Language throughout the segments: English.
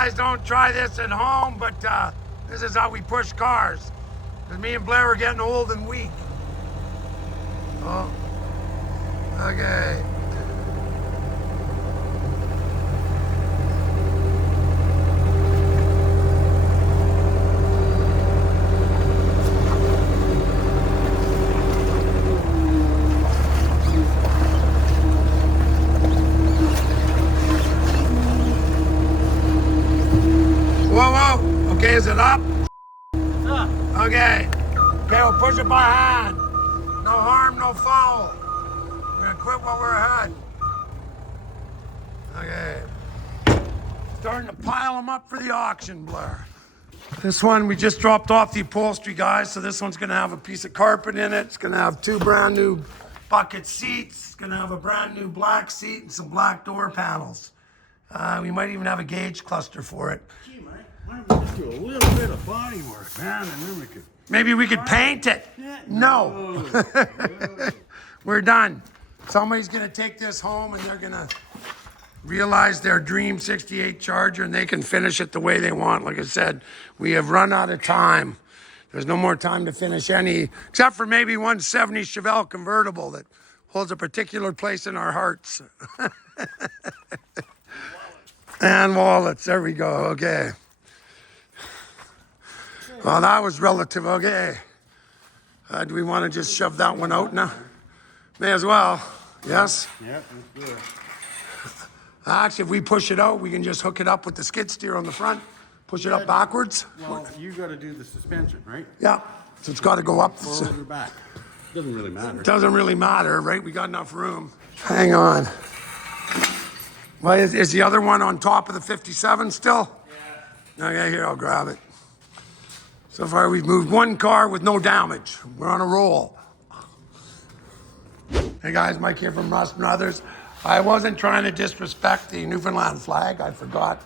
Guys, don't try this at home, but this is how we push cars. Because me and Blair are getting old and weak. Oh, okay. Whoa, whoa. Okay, is it up? It's up. Okay. Okay, we'll push it by hand. No harm, no foul. We're gonna quit while we're ahead. Okay. Starting to pile them up for the auction, Blair. This one, we just dropped off the upholstery, guys, so this one's gonna have a piece of carpet in it. It's gonna have 2 brand new bucket seats. It's gonna have a brand new black seat and some black door panels. We might even have a gauge cluster for it. Gee, mate, why don't we just do a little bit of body work, man, and then we could... Maybe we could paint it. No. We're done. Somebody's gonna take this home and they're gonna realize their dream 68 Charger and they can finish it the way they want. Like I said, we have run out of time. There's no more time to finish any, except for maybe 170 Chevelle convertible that holds a particular place in our hearts. And wallets, there we go, okay. Well, that was relative, okay. Do we want to just shove that one out now? May as well, yes? Yeah, let's do it. Actually, if we push it out, we can just hook it up with the skid steer on the front, push it up backwards. Well, you got to do the suspension, right? Yeah, so it's got to go up. Forward or back. Doesn't really matter. Doesn't really matter, right? We got enough room. Hang on. Well, is the other one on top of the 57 still? Yeah. Okay, here, I'll grab it. So far, we've moved one car with no damage. We're on a roll. Hey guys, Mike here from Rust Brothers. I wasn't trying to disrespect the Newfoundland flag. I forgot.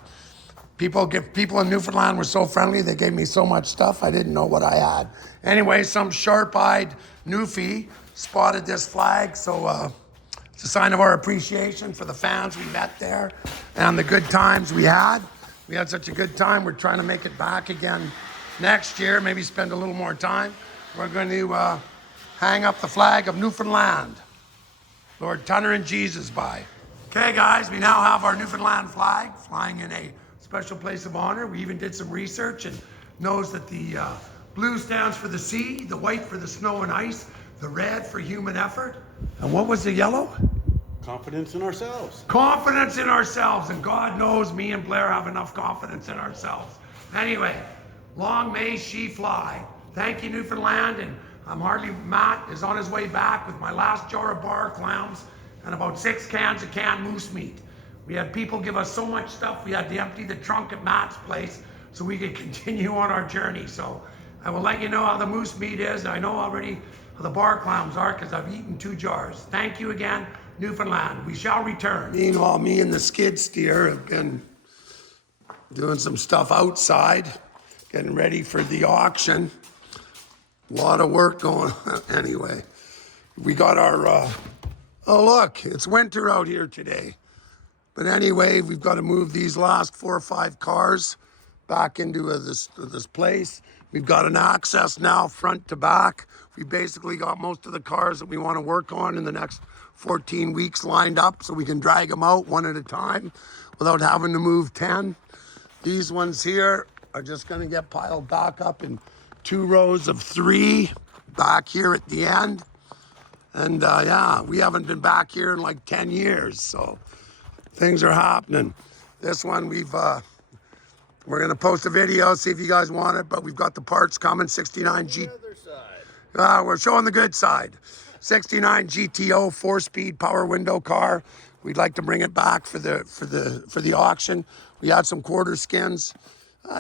People in Newfoundland were so friendly. They gave me so much stuff. I didn't know what I had. Anyway, some sharp-eyed Newfie spotted this flag, so it's a sign of our appreciation for the fans we met there and the good times we had. We had such a good time. We're trying to make it back again next year, maybe spend a little more time. We're going to hang up the flag of Newfoundland. Lord Tunner and Jesus by. Okay, guys, we now have our Newfoundland flag flying in a special place of honor. We even did some research and knows that the blue stands for the sea, the white for the snow and ice, the red for human effort. And what was the yellow? Confidence in ourselves. Confidence in ourselves. And God knows me and Blair have enough confidence in ourselves. Anyway, long may she fly. Thank you, Newfoundland. And Matt is on his way back with my last jar of bar clowns and about 6 cans of canned moose meat. We had people give us so much stuff, we had to empty the trunk at Matt's place so we could continue on our journey. So I will let you know how the moose meat is. I know already how the bar clowns are because I've eaten 2 jars. Thank you again, Newfoundland. We shall return. Meanwhile, me and the skid steer have been doing some stuff outside, getting ready for the auction. A lot of work going on. Anyway, we got our, oh look, it's winter out here today. But anyway, we've got to move these last 4 or 5 cars back into this place. We've got an access now front to back. We basically got most of the cars that we want to work on in the next 14 weeks lined up so we can drag them out one at a time without having to move 10. These ones here are just going to get piled back up in 2 rows of 3 back here at the end. And yeah, we haven't been back here in like 10 years, so things are happening. This one we're gonna post a video, see if you guys want it, but we've got the parts coming. 69 G. The other side. We're showing the good side. 69 GTO 4-speed power window car. We'd like to bring it back for the auction. We had some quarter skins.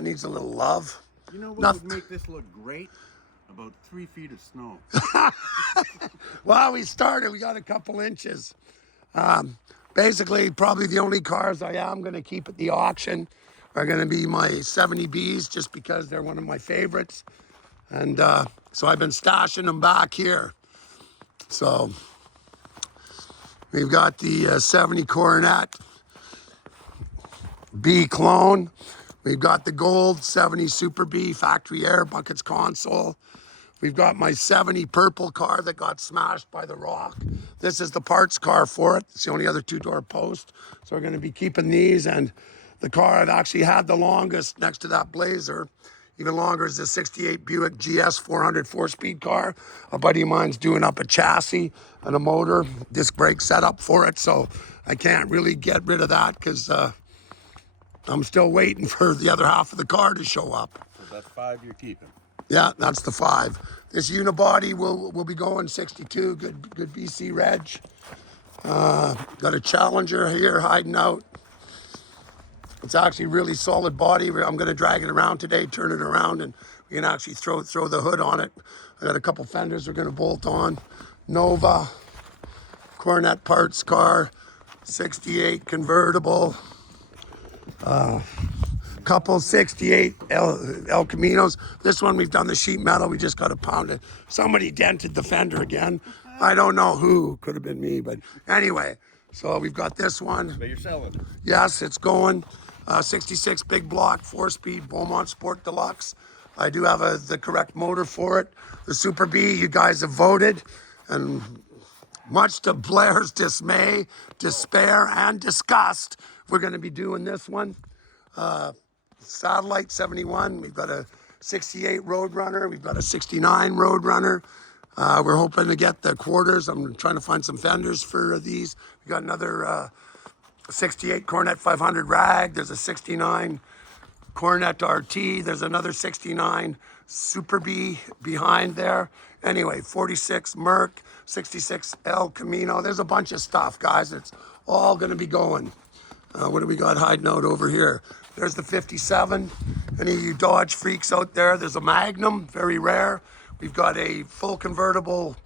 Needs a little love. You know what would make this look great? About 3 feet of snow. Well, we started. We got a couple inches. Basically, probably the only cars I am going to keep at the auction are going to be my 70Bs just because they're one of my favorites. And so I've been stashing them back here. So we've got the 70 Coronet B clone. We've got the gold 70 Super B factory air buckets console. We've got my 70 purple car that got smashed by the rock. This is the parts car for it. It's the only other two-door post. So we're going to be keeping these. And the car I've actually had the longest next to that Blazer, even longer, is the 68 Buick GS 400 4-speed car. A buddy of mine's doing up a chassis and a motor, disc brake setup for it. So I can't really get rid of that because I'm still waiting for the other half of the car to show up. So that's 5 you're keeping. Yeah, that's the 5. This unibody will be going 62, good BC reg. Got a Challenger here hiding out. It's actually really solid body. I'm gonna drag it around today, turn it around, and we can actually throw the hood on it. I got a couple fenders we're gonna bolt on. Nova, Cornet parts car, 68 convertible. Couple 68 El Caminos. This one we've done the sheet metal. We just got to pound it. Somebody dented the fender again. I don't know who. Could have been me, but anyway. So we've got this one. But you're selling. Yes, it's going. 66 big block 4-speed Beaumont Sport Deluxe. I do have the correct motor for it. The Super B, you guys have voted, and much to Blair's dismay, despair, and disgust, we're going to be doing this one. Satellite 71, we've got a 68 Roadrunner, we've got a 69 Roadrunner. We're hoping to get the quarters. I'm trying to find some fenders for these. We got another 68 Cornet 500 Rag. There's a 69 Cornet RT. There's another 69 Super B behind there. Anyway, 46 Merc, 66 El Camino. There's a bunch of stuff, guys. It's all going to be going. What do we got hiding out over here? There's the 57. Any of you Dodge freaks out there, there's a Magnum, very rare. We've got a full convertible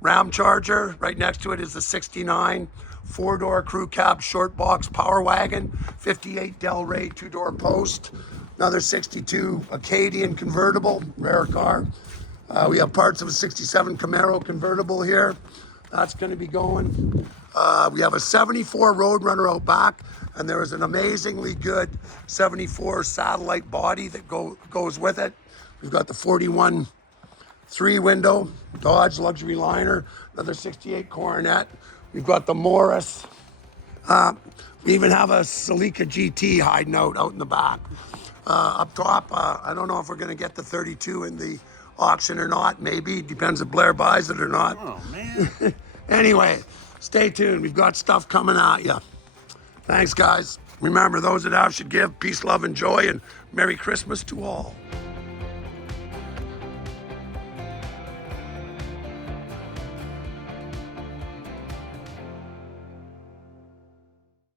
Ram Charger. Right next to it is the 69 4-door crew cab short box power wagon, 58 Del Rey 2-door post. Another 62 Acadian convertible, rare car. We have parts of a 67 Camaro convertible here. That's going to be going. We have a 74 Roadrunner out back, and there is an amazingly good 74 satellite body that goes with it. We've got the 41 3-window Dodge luxury liner, another 68 Coronet. We've got the Morris. We even have a Celica GT hiding out in the back. Up top, I don't know if we're going to get the 32 in the auction or not. Maybe, depends if Blair buys it or not. Oh, man. Anyway, stay tuned. We've got stuff coming at you. Thanks, guys. Remember, those that have should give. Peace, love, and joy, and Merry Christmas to all.